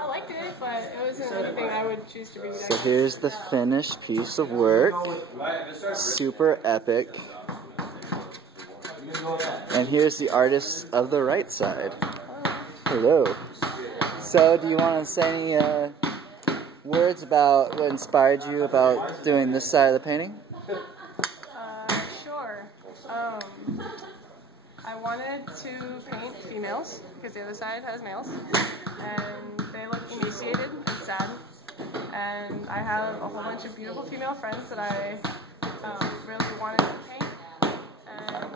I liked it, but it wasn't anything I would choose to read. So here's the finished piece of work. Super epic. And here's the artist of the right side. Hello. So do you want to say any words about what inspired you about doing this side of the painting? Sure. I wanted to paint females because the other side has males, and they look emaciated and sad. And I have a whole bunch of beautiful female friends that I really wanted to paint, and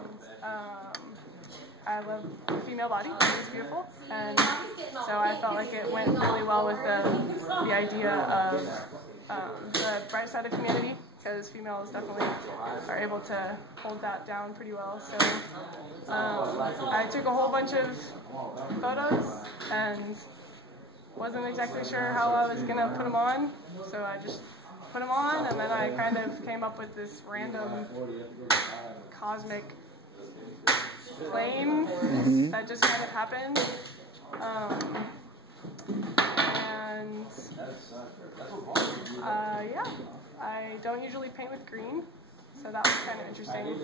I love the female body. It's beautiful, and so I felt like it went really well with the idea of the bright side of humanity, because females definitely are able to hold that down pretty well. So I took a whole bunch of photos and wasn't exactly sure how I was going to put them on, so I just put them on, and then I kind of came up with this random cosmic plane that just kind of happened. Yeah, I don't usually paint with green, so that was kind of interesting,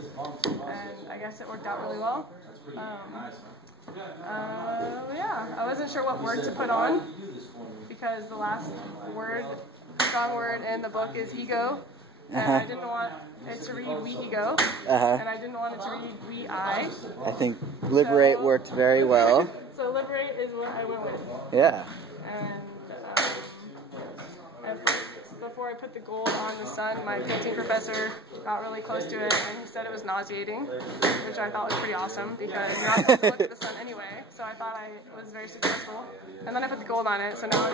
and I guess it worked out really well. Yeah, I wasn't sure what word to put on, because the last word, strong word in the book is ego, and I didn't want it to read we ego, and I didn't want it to read we I. I think liberate worked very well. So liberate is what I went with. Yeah. And before I put the gold on the sun, my painting professor got really close to it, and he said it was nauseating, which I thought was pretty awesome, because you're not supposed to look at the sun anyway, so I thought I was very successful. And then I put the gold on it, so now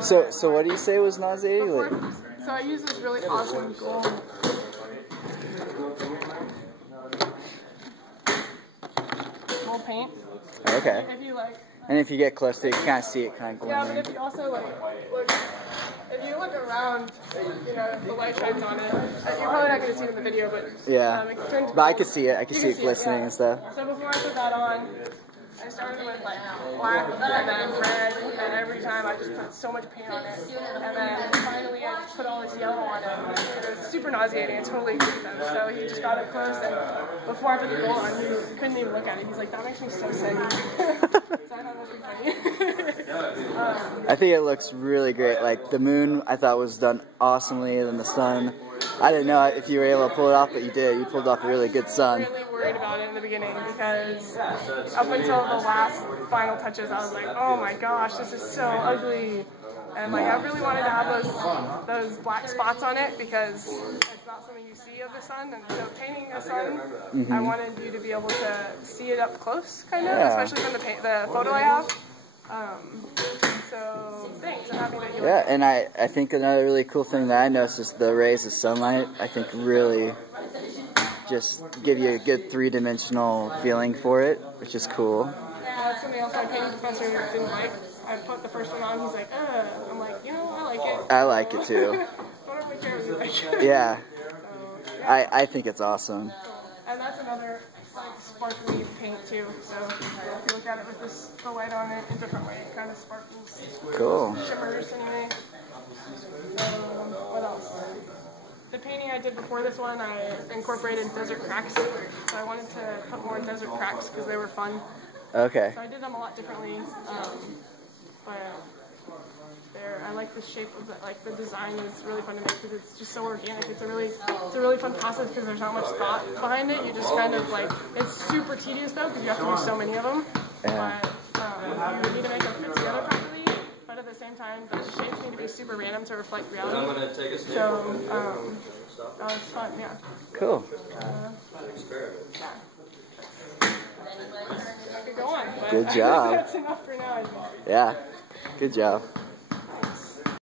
it's... So what do you say was nauseating? So I used this really awesome gold paint. Okay. If you like... And if you get close to it, you can kind of see it kind of glimmering. Yeah, but if you also look, if you look around, you know, the light shines on it. You're probably not going to see it in the video, but yeah. But I could see it. I could see it glistening and stuff. So before I put that on, I started with like black and then red, and every time I just put so much paint on it. And then finally I just put all this yellow on it. It was super nauseating and totally agreed with him. So he just got up close, and before I put the gold on, he couldn't even look at it. He's like, that makes me so sick. So I thought that was pretty funny. I think it looks really great. Like the moon, I thought was done awesomely, and then the sun. I didn't know if you were able to pull it off, but you did. You pulled off a really good sun. I was really worried about it in the beginning, because up until the last final touches, I was like, oh my gosh, this is so ugly. And like, I really wanted to have those black spots on it, because it's not something you see of the sun. And so painting a sun, I wanted you to be able to see it up close, kind of, especially from the photo I have. So thanks, I'm happy that you like it. And I think another really cool thing that I noticed is the rays of sunlight. I think really just give you a good three-dimensional feeling for it, which is cool. That's something else my painting professor didn't like. I put the first one on, he's like, I'm like, you know, I like it. I like it too. Don't really care what you like. Yeah. I think it's awesome. And that's another like sparkly paint too. So if you look at it with the light on it in a different way, it kind of sparkles. Cool. Shimmers anyway. What else? The painting I did before this one, I incorporated desert cracks. So I wanted to put more desert cracks because they were fun. Okay. So I did them a lot differently. But I like the shape of it. Like the design is really fun to make because it's just so organic. It's a really fun process because there's not much thought behind it. You just kind of like, it's super tedious though because you have to do so many of them. Yeah. But you need to make them fit together properly. But at the same time, the shapes need to be super random to reflect reality. I'm gonna take a so that was fun. Yeah. Cool. Yeah. I could go on, but good job. That's enough for now. Yeah. Good job.